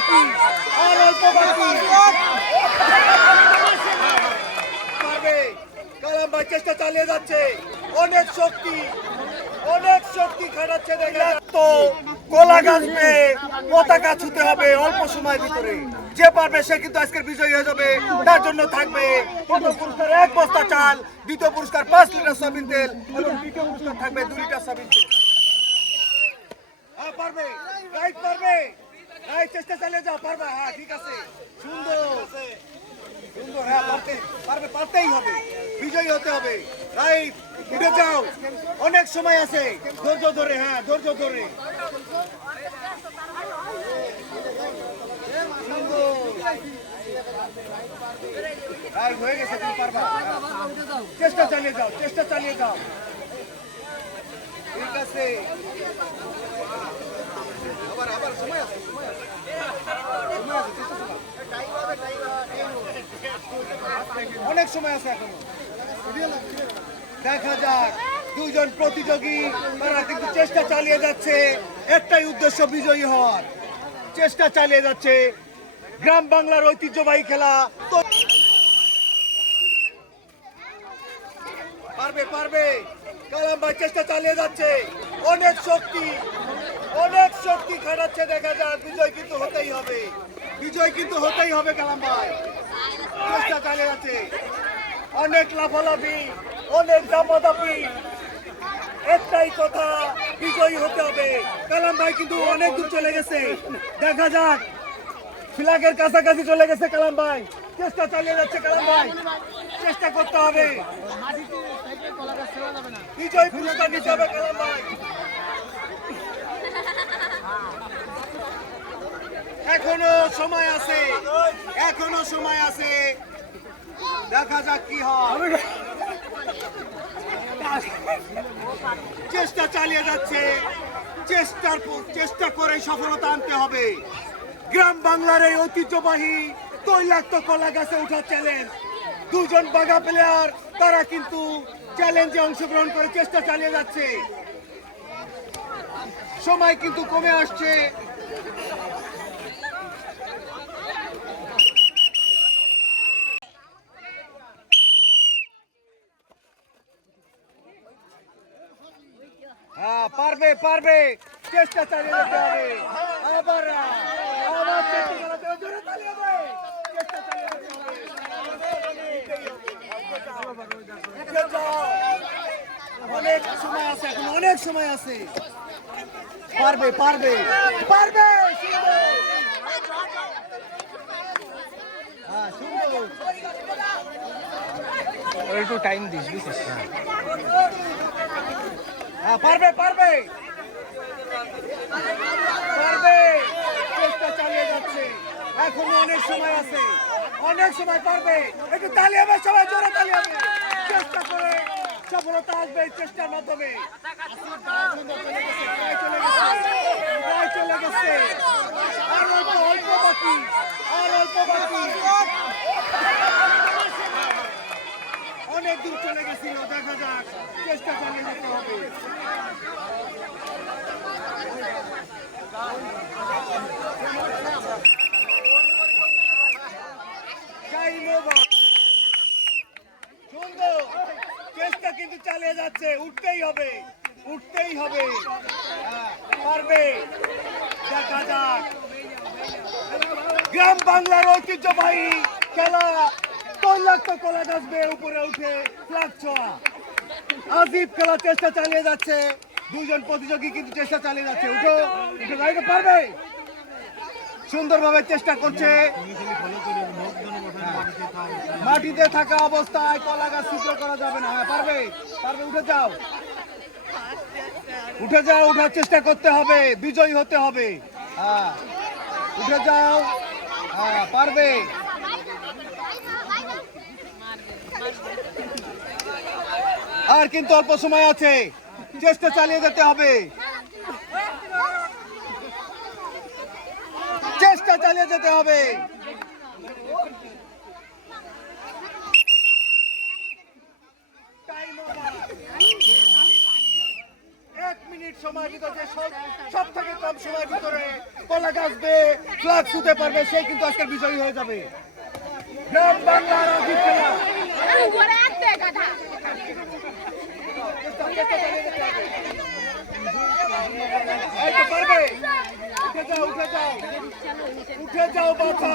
বাকি, আর অল্প বাকি। পারবে, কালাম ভাই চেষ্টা চালিয়ে যাচ্ছে, অনেক শক্তি খাটাচ্ছে। দেখে তো কলা গাছ পেয়ে পতাকা ছুতে হবে অল্প সময়ের ভিতরে। যে পারবে সে কিন্তু আজকের বিজয়ী হয়ে যাবে। তার জন্য থাকবে প্রথম পুরস্কার 1 বস্তা চাল, দ্বিতীয় পুরস্কার 5 লিটার সয়াবিন তেল এবং তৃতীয় পুরস্কার থাকবে 2 লিটার সয়াবিন তেল। হ্যাঁ পারবে, রাইট পারবে, রাইট চেষ্টা চালিয়ে যাও, পারবা। হ্যাঁ ঠিক আছে, সুন্দর সুন্দর। হ্যাঁ পারবে, পারতেই হবে, বিজয়ী হতে হবে। রাইট, উঠে যাও, অনেক সময় আছে, ধৈর্য ধরে। হ্যাঁ ধৈর্য ধরে, হয়ে গেছে, তুমি পারবা। চেষ্টা চালিয়ে যাও, চেষ্টা চালিয়ে যাও, ঠিক আছে। আবার সময় আছে, অনেক সময় আছে এখনো। দেখা যাক, দুইজন প্রতিযোগী তারা কিন্তু চেষ্টা চালিয়ে যাচ্ছে, একটাই উদ্দেশ্য বিজয়ী হওয়ার। চেষ্টা চালিয়ে যাচ্ছে, গ্রাম বাংলার ঐতিহ্যবাহী খেলা। পারবে, কালাম ভাই চেষ্টা চালিয়ে যাচ্ছে, অনেক শক্তি খাটাচ্ছে। দেখা যাক, বিজয় কিন্তু হতেই হবে, কালাম ভাই চেষ্টা চালিয়ে যাচ্ছে, অনেক লাফালাফি, অনেক দাপাদাপি, একটাই কথা, বিজয়ী হতে হবে। কালাম ভাই কিন্তু অনেক দূর চলে গেছে, দেখা যাক, ফ্ল্যাগের কাছাকাছি চলে গেছে কালাম ভাই। চেষ্টা চালিয়ে যাচ্ছে কালাম ভাই, চেষ্টা করতে হবে, বিজয় পুরস্কার নিতে হবে কালাম ভাই। এখনো সময় আছে, দেখা যাক কি হয়। চেষ্টা চালিয়ে যাচ্ছে, চেষ্টা করে সফলতা আনতে হবে। গ্রাম বাংলার এই ঐতিহ্যবাহী তৈলাক্ত কলা গাছে ওঠার চ্যালেঞ্জ, দুজন বাঘা প্লেয়ার তারা কিন্তু চ্যালেঞ্জে অংশগ্রহণ করে চেষ্টা চালিয়ে যাচ্ছে। সময় কিন্তু কমে আসছে, হ্যাঁ পারবে, চেষ্টা চালিয়ে যেতে হবে। আবার চেষ্টা চালাতে হবে, জোরে চালিয়ে যাবে, চেষ্টা চালিয়ে যেতে হবে। অনেক সময় আছে, এখন অনেক সময় আছে, পারবে। হ্যাঁ সুন্দর, একটু টাইম দিস, বুঝছিস? হ্যাঁ পারবে, চেষ্টা চালিয়ে যাচ্ছে, এখনো অনেক সময় আছে, পারবে। একটু তালি হবে, সবাই জোরে তালি হবে, চেষ্টা করে সফলতা আসবে এই চেষ্টার মাধ্যমে। প্রায় চলে গেছে, আর অল্প বাকি, অনেক দূর চলে গেছিল। দেখা যাক, চেষ্টা চালিয়ে যেতে হবে। সুন্দর, চেষ্টা কিন্তু চালিয়ে যাচ্ছে, উঠতেই হবে। পারবে, দেখা যাক, গ্রাম বাংলার ঐতিহ্যবাহী খেলা তৈলাক্ত কলা গাছ বেয়ে উপরে উঠে ফ্ল্যাগ ছোঁয়া। আজিব খেলা চেষ্টা চালিয়ে যাচ্ছে, দুজন প্রতিযোগী কিন্তু চেষ্টা চালিয়ে যাচ্ছে। উঠে গাড়িতে পারবে, সুন্দরভাবে চেষ্টা করছে। মাটিতে থাকা অবস্থায় কলা গাছ ছিদ্র করা যাবে না। হ্যাঁ পারবে, উঠে যাও, উঠার চেষ্টা করতে হবে, বিজয়ী হতে হবে। হ্যাঁ উঠে যাও, হ্যাঁ পারবে। আর কিন্তু অল্প সময় আছে, চেষ্টা চালিয়ে যেতে হবে, মিনিট সময়ের ভিতরে, সব থেকে কম সময়ের ভিতরে কলা গাছবে, ফ্ল্যাগ ছুঁতে পারবে, সেই কিন্তু আজকের বিজয়ী হয়ে যাবে। গ্রাম বাংলার রাজীব খেলা। এই তো পারবে। উঠে যাও, উঠে যাও, উঠে যাও বাছা।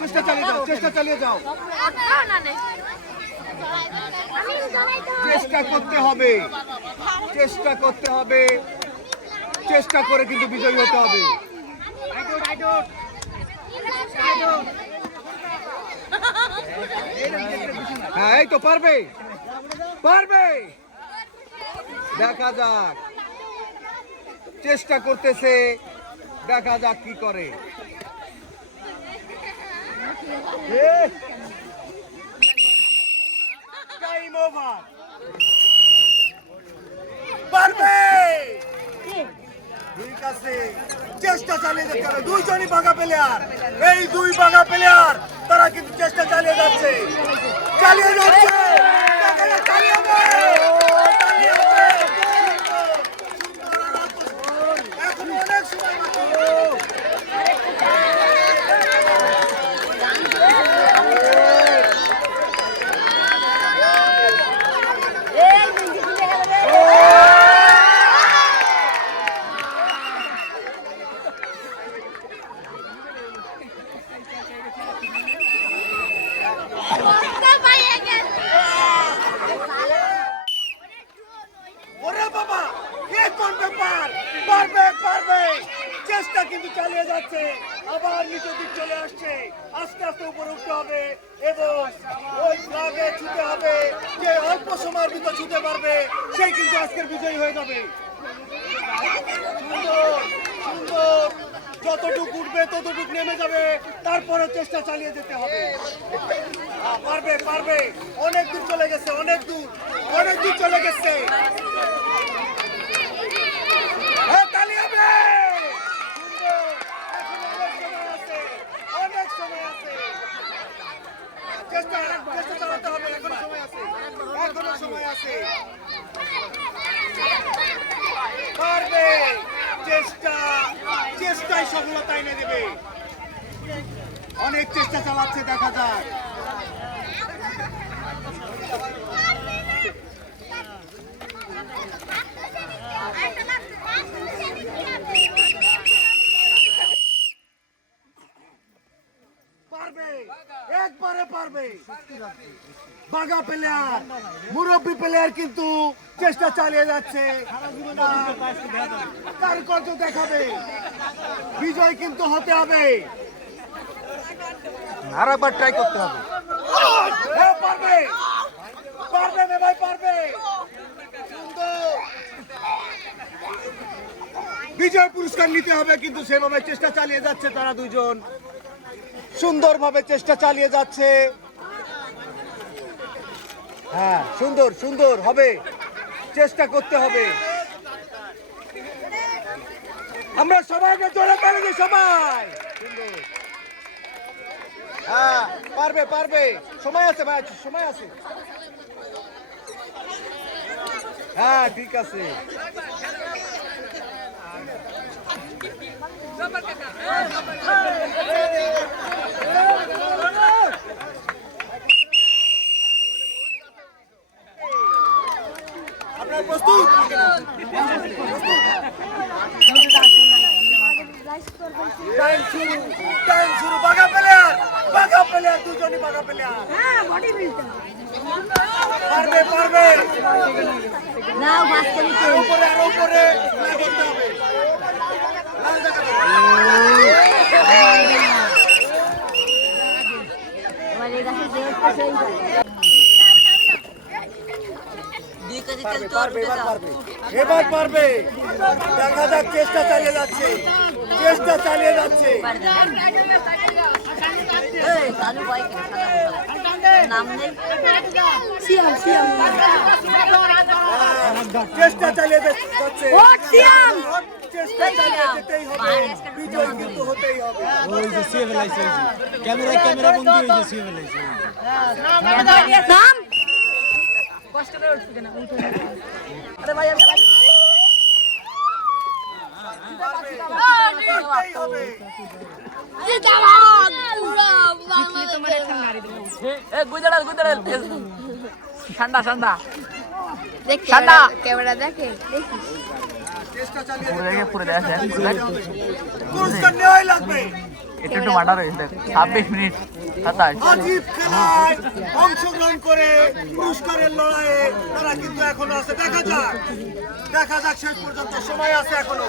চেষ্টা চালিয়ে যাও, চেষ্টা চালিয়ে যাও। চেষ্টা করতে হবে, চেষ্টা করতে হবে, চেষ্টা করে কিন্তু বিজয়ী হতে হবে। হ্যাঁ এই তো পারবে, পারবে। দেখা যাক, চেষ্টা করতেছে, দেখা যাক কি করে। Time over. পারবে, ঠিক আছে, চেষ্টা চালিয়ে যেতে হবে। দুইজনই বাঘা প্লেয়ার, এই দুই বাঘা প্লেয়ার তারা কিন্তু চেষ্টা চালিয়ে যাচ্ছে, চালিয়ে যাচ্ছে। চালিয়ে যাবে, চালিয়ে যাবে। এখন অনেক সময় বাকি। ওরে বাবা, এ কোন ব্যাপার? পারবে, পারবে, চেষ্টা কিন্তু চালিয়ে যাচ্ছে। আবার নিচের দিক চলে আসছে, আস্তে আস্তে উপরে উঠতে হবে এবং ওই ফ্ল্যাগে ছুটে হবে। যে অল্প সময়ের ভিতর ছুটে পারবে সেই কিন্তু আজকের বিজয়ী হয়ে যাবে। সুন্দর, সুন্দর, যতটুকু উঠবে ততটুকু নেমে যাবে, তারপরে চেষ্টা চালিয়ে যেতে হবে। পারবে, পারবে, অনেক দূর চলে গেছে, অনেক দূর, অনেক দূর চলে গেছে। তালি হবে। সুন্দর, এখনো অনেক সময় আছে, অনেক সময় আছে। চেষ্টা, চেষ্টা চালাতে হবে, এখনো সময় আছে, এখনো সময় আছে। পারবে, চেষ্টা, চেষ্টায় সফলতা এনে দেবে। অনেক চেষ্টা চালাচ্ছে, দেখা যাক। পারবে, একবারে পারবে। বাঘা প্লেয়ার, মুরব্বী প্লেয়ার কিন্তু চেষ্টা চালিয়ে যাচ্ছে, কারুকার্য দেখাবে। বিজয় কিন্তু হতে হবে, আর একবার ট্রাই করতে হবে। পারবে, পারবে না ভাই, পারবে। সুন্দর, বিজয় পুরস্কার নিতে হবে, কিন্তু সেভাবে চেষ্টা চালিয়ে যাচ্ছে তারা দুজন, সুন্দরভাবে চেষ্টা চালিয়ে যাচ্ছে। হ্যাঁ, সুন্দর, সুন্দর হবে, চেষ্টা করতে হবে। আমরা সবাইকে জোরে পেরে দিই, সবাই। সুন্দর, হ্যাঁ, পারবে, পারবে, সময় আছে ভাই, সময় আছে। হ্যাঁ, ঠিক আছে। আপনার প্রস্তুত? টাইম শুরু, টাইম শুরু। বাঘা প্লেয়ার, বাঘা প্লেয়ার, দুজনই বাঘা প্লেয়ার। পারবে, পারবে। আরো উপরে, আরো উপরে করতে হবে। এবার পারবে, দেখা যাক, চেষ্টা চালিয়ে যাচ্ছে, চেষ্টা চালিয়ে যাচ্ছে। চেষ্টা চালিয়ে যাচ্ছে, চেষ্টা চালিয়ে যেতেই হবে, বিজয় কিন্তু হতেই হবে। ওই যে সিএফএল আইছে, ক্যামেরা বন্ধ হয়ে গেছে, সিএফএল আইছে। কষ্ট করে উঠছে কেন উঠে আরে ভাই আমি পারতেই হবে। জিতলি তোমার একটা নারী দেবো এ গুজরাট ঠান্ডা ঠান্ডা দেখ ঠান্ডা। ক্যামেরা দেখে দেখিস চেষ্টা চালিয়ে পুরো দেখে পুরো দেখা পুরস্কার নেওয়াই লাগবে। একটু একটু মার্ডার হয়েছে 26 মিনিট 27 আজীব খেলায় অংশগ্রহণ করে পুরস্কারের লড়াইয়ে তারা কিন্তু এখনো আছে। দেখা যাক শেষ পর্যন্ত সময় আছে এখনো,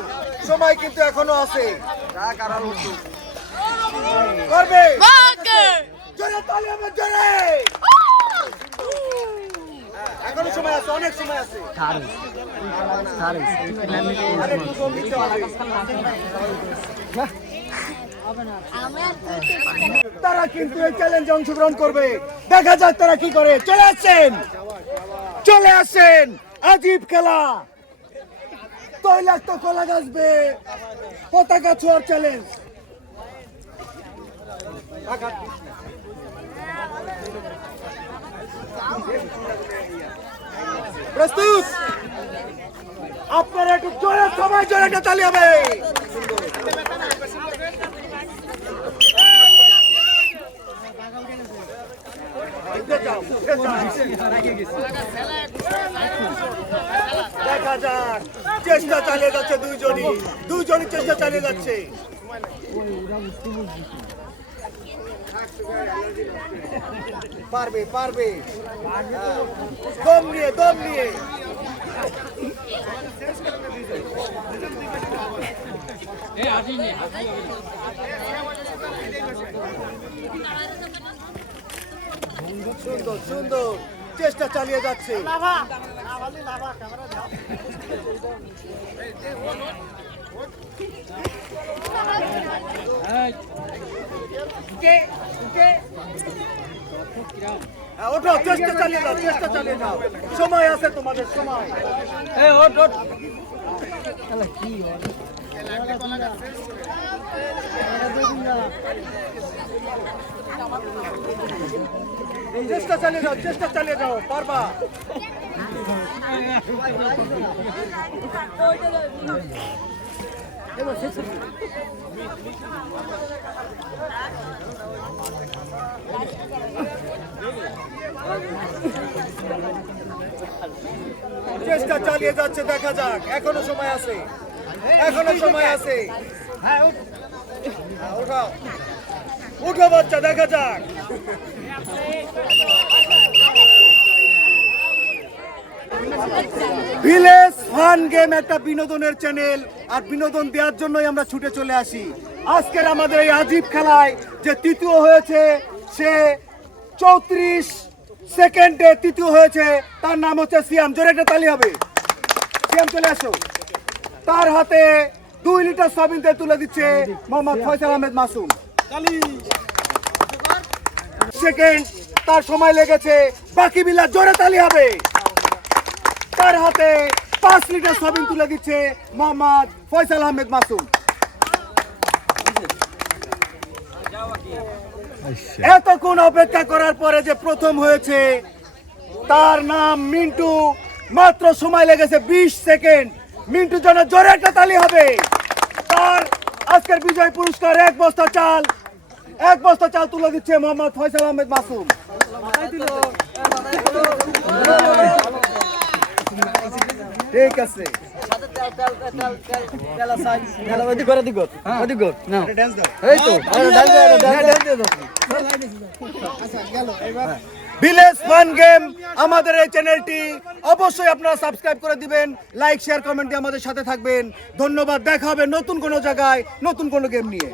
সময় কিন্তু এখনো আছে। করবে জোরে তালি হবে জোরে। এখনো সময় আছে, অনেক সময় আছে। আরেকটু কম দিতে হবে। তারা কিন্তু এই চ্যালেঞ্জে অংশগ্রহণ করবে। দেখা যাক তারা কি করে। চলে আসেন আজীব খেলা তৈলাক্ত কলা গাছবে পতাকা ছোঁয়ার চ্যালেঞ্জ। প্রস্তুত? আপনারা একটু জোরে সবাই জোরে একটা তালি হবে। দেখা যাক চেষ্টা চালিয়ে যাচ্ছে দুইজনই চেষ্টা চালিয়ে যাচ্ছে। পারবে দম নিয়ে সুন্দর চেষ্টা চালিয়ে যাচ্ছে। ওঠো, চেষ্টা চালিয়ে যাও, সময় আছে তোমাদের, সময়। চেষ্টা চালিয়ে যাও, পারবা। চেষ্টা চালিয়ে যাচ্ছে, দেখা যাক। এখনো সময় আছে। উঠো বাচ্চা, দেখা যাক। ভিলেজ ফান গেম একটা বিনোদনের চ্যানেল, আর বিনোদন দেওয়ার জন্যই আমরা ছুটে চলে আসি। আজকের আমাদের এই আজীব খেলায় যে তৃতীয় হয়েছে, সে 34 সেকেন্ডে তৃতীয় হয়েছে। তার নাম হচ্ছে সিয়াম। জোরে একটা তালি হবে। সিয়াম চলে আসো। তার হাতে 2 লিটার সয়াবিন তেল তুলে দিচ্ছে মোহাম্মদ ফয়সাল আহমেদ মাসুম। সেকেন্ড তার সময় লেগেছে। বাকি বিলা জোরে তালি হবে। তার হাতে 5 লিটার সয়াবিন তুলে দিচ্ছে মোহাম্মদ ফয়সাল আহমেদ মাসুম। এতক্ষণ অপেক্ষা করার পরে যে প্রথম হয়েছে, তার নাম মিন্টু। মাত্র সময় লেগেছে 20 সেকেন্ড। মিন্টুর জন্য জোরে একটা তালি হবে। তার আজকের বিজয় পুরস্কার 1 বস্তা চাল তুলে দিচ্ছে মোহাম্মদ ফয়সাল আহমেদ মাসুম। ঠিক আছে, ভিলেজ ফান গেম আমাদের এই চ্যানেলটি অবশ্যই আপনারা সাবস্ক্রাইব করে দিবেন, লাইক শেয়ার কমেন্টে আমাদের সাথে থাকবেন। ধন্যবাদ। দেখা হবে নতুন কোনো জায়গায় নতুন কোনো গেম নিয়ে।